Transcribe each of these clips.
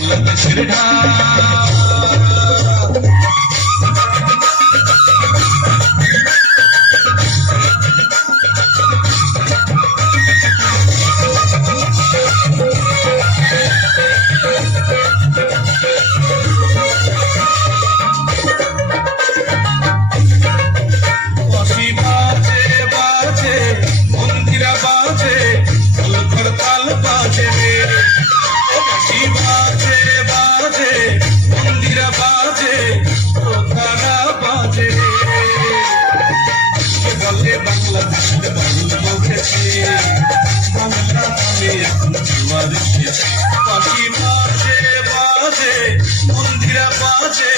বাংলাদেশের ঢাক পাখি বাজে বাজে মন্দিরা বাজে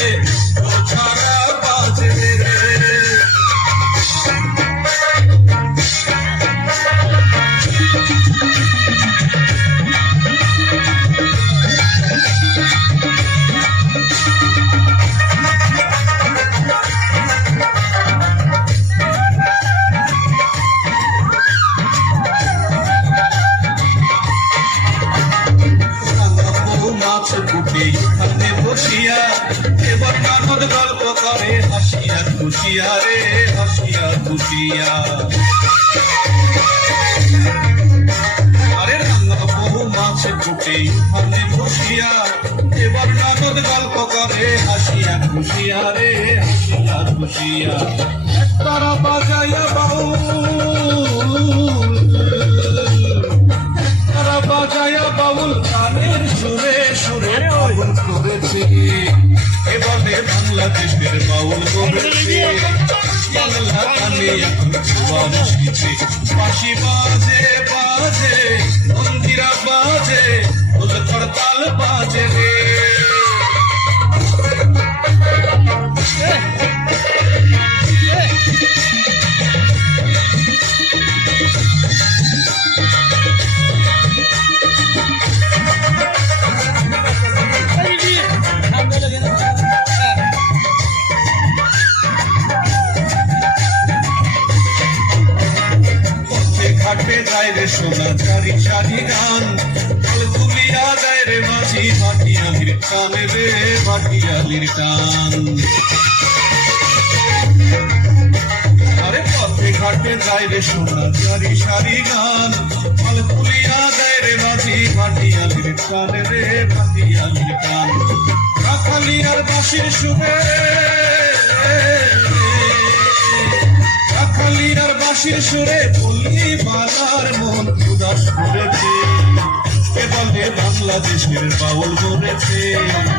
ছাড়া বাজে বসিয়া এবার নানদ গল্প করে হাসিয়া খুশিয়া রে হাসিয়া খুশিয়া আরে রান্না বহু মাছ ফুটে হাতে বসিয়া এবার নানদ গল্প করে হাসিয়া খুশিয়া রে হাসিয়া খুশিয়া তারা বাজাইয়া বাউল তারা বাজাইয়া বাউল গানের সুরে সুরে বাউল করেছে এবারে বাংলাদেশের বাউল করেছে বাংলা গানে এখন জোয়ার এসেছে বাঁশি বাজে বাজে মন্দিরা বাজে ঢোল করতাল বাজে রে ঘাটে যায় রে সোনা চারি সারি গান তুলিয়া যায় রে মাঝি ভাটিয়ালির টান রে ভাটিয়ালির টান আরে পথে ঘাটে যায় রে সোনা চারি সারি গান তুলিয়া যায় রে মাঝি ভাটিয়ালির টান রে ভাটিয়ালির টান রাখালিয়ার বাঁশির সুরে রাখালিয়ার বাঁশির সুরে পল্লী বালার মন উদাস করেছে এ বলে বাংলাদেশের বাউল বলেছে।